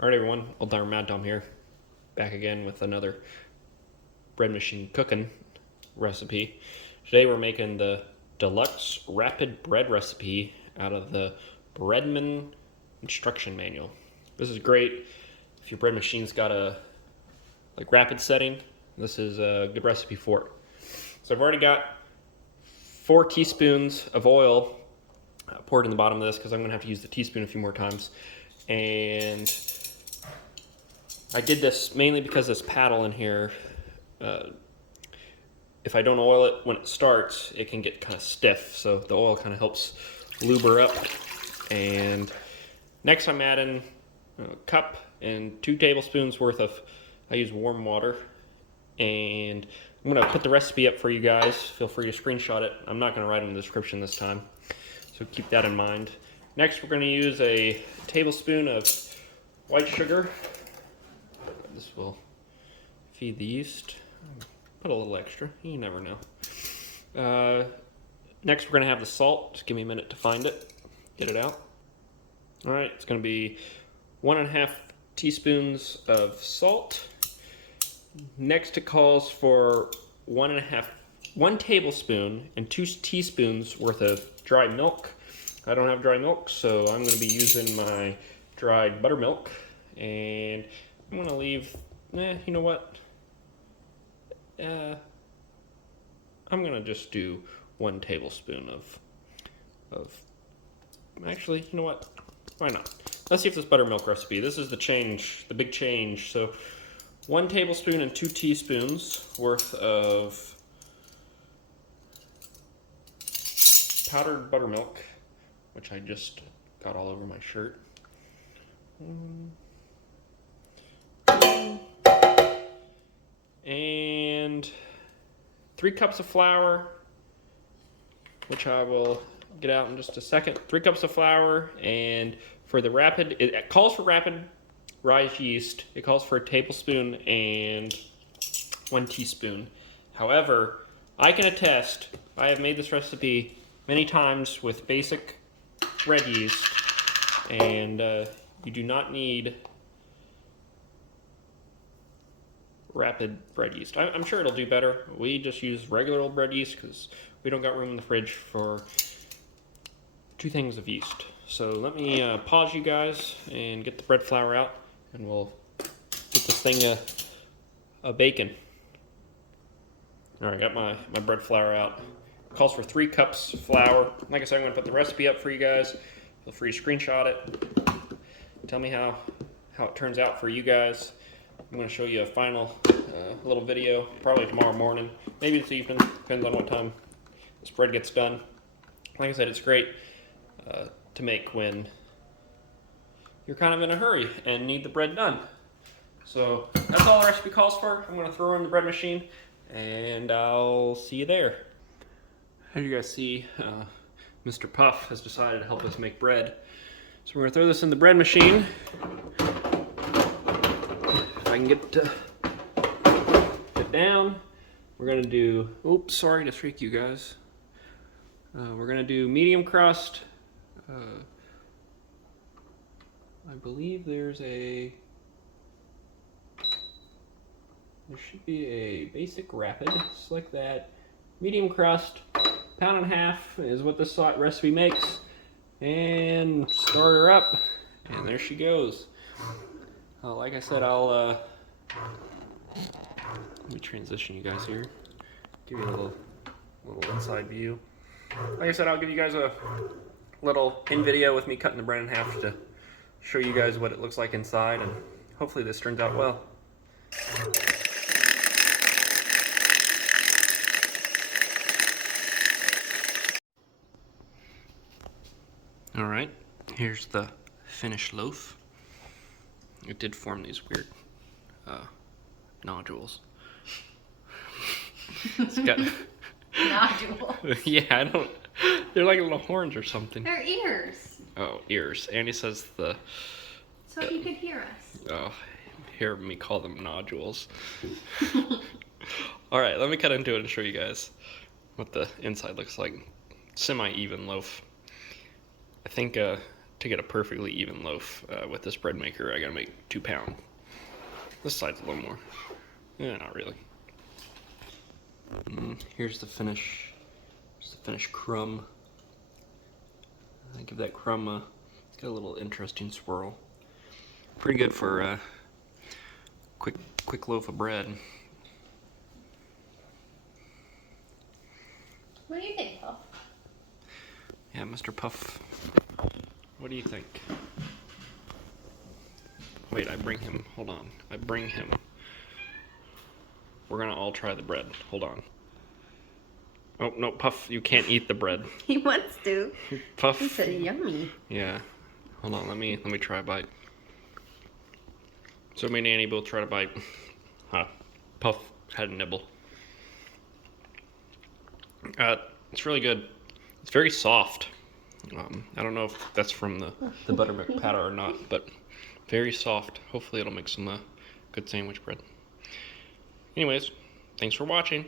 Alright everyone, Old Timer Mad Tom here, back again with another bread machine cooking recipe. Today we're making the deluxe rapid bread recipe out of the Breadman instruction manual. This is great if your bread machine's got a rapid setting. This is a good recipe for it. So I've already got 4 teaspoons of oil poured in the bottom of this because I'm going to have to use the teaspoon a few more times. And I did this mainly because this paddle in here, if I don't oil it when it starts, it can get kind of stiff. So the oil kind of helps lube her up. And next I'm adding a cup and 2 tablespoons worth of, I use warm water. And I'm gonna put the recipe up for you guys. Feel free to screenshot it. I'm not gonna write it in the description this time, so keep that in mind. Next, we're gonna use a tablespoon of white sugar. This will feed the yeast. Put a little extra, you never know. Next, we're gonna have the salt. Just give me a minute to find it, get it out. All right, it's gonna be 1.5 teaspoons of salt. Next, it calls for 1 tablespoon and 2 teaspoons worth of dry milk. I don't have dry milk, so I'm going to be using my dried buttermilk. And I'm going to leave, you know what? I'm going to just do 1 tablespoon of, actually, you know what? Why not? Let's see if this buttermilk recipe, this is the change, the big change. So 1 tablespoon and 2 teaspoons worth of powdered buttermilk, which I just got all over my shirt. And 3 cups of flour, which I will get out in just a second. 3 cups of flour, and for the rapid, it calls for rapid rise yeast. It calls for 1 tablespoon and 1 teaspoon. However, I can attest, I have made this recipe many times with basic red yeast, and you do not need rapid bread yeast. I'm sure it'll do better. We just use regular old bread yeast because we don't got room in the fridge for 2 things of yeast. So let me pause you guys and get the bread flour out, and we'll get this thing a baking. All right, got my bread flour out. Calls for 3 cups of flour. Like I said, I'm going to put the recipe up for you guys. Feel free to screenshot it. Tell me how it turns out for you guys. I'm going to show you a final little video, probably tomorrow morning, maybe this evening, depends on what time this bread gets done. Like I said, it's great to make when you're kind of in a hurry and need the bread done. So that's all the recipe calls for. I'm going to throw her in the bread machine, and I'll see you there. As you guys see, Mr. Puff has decided to help us make bread. So we're going to throw this in the bread machine. If I can get it down, we're going to do, oops, sorry to freak you guys. We're going to do medium crust. I believe there should be a basic rapid. Select that. Medium crust, 1.5 pounds is what this recipe makes. And start her up, and there she goes. Like I said, let me transition you guys here. Give you a little inside view. Like I said, I'll give you guys a little in video with me cutting the bread in half to show you guys what it looks like inside, and hopefully this turns out well. All right, here's the finished loaf. It did form these weird nodules. It's got nodules. Yeah, I don't. They're like little horns or something. They're ears. Oh, ears. Andy says so you could hear us. Oh, hear me call them nodules. All right, let me cut into it and show you guys what the inside looks like. Semi-even loaf. I think to get a perfectly even loaf with this bread maker, I gotta make 2 pound. This side's a little more. Yeah, not really. Here's the finish. Here's the finished crumb. I give that crumb it's got a little interesting swirl. Pretty good for a quick loaf of bread. What do you think, Puff? Yeah, Mr. Puff. What do you think? Wait, I bring him. Hold on. I bring him. We're gonna all try the bread. Hold on. Oh, no, Puff, you can't eat the bread. He wants to. Puff. He said yummy. Yeah. Hold on, let me try a bite. So me and Annie both try to bite. Puff had a nibble. It's really good. It's very soft. I don't know if that's from the buttermilk powder or not, but very soft. Hopefully it'll make some good sandwich bread. Anyways, thanks for watching.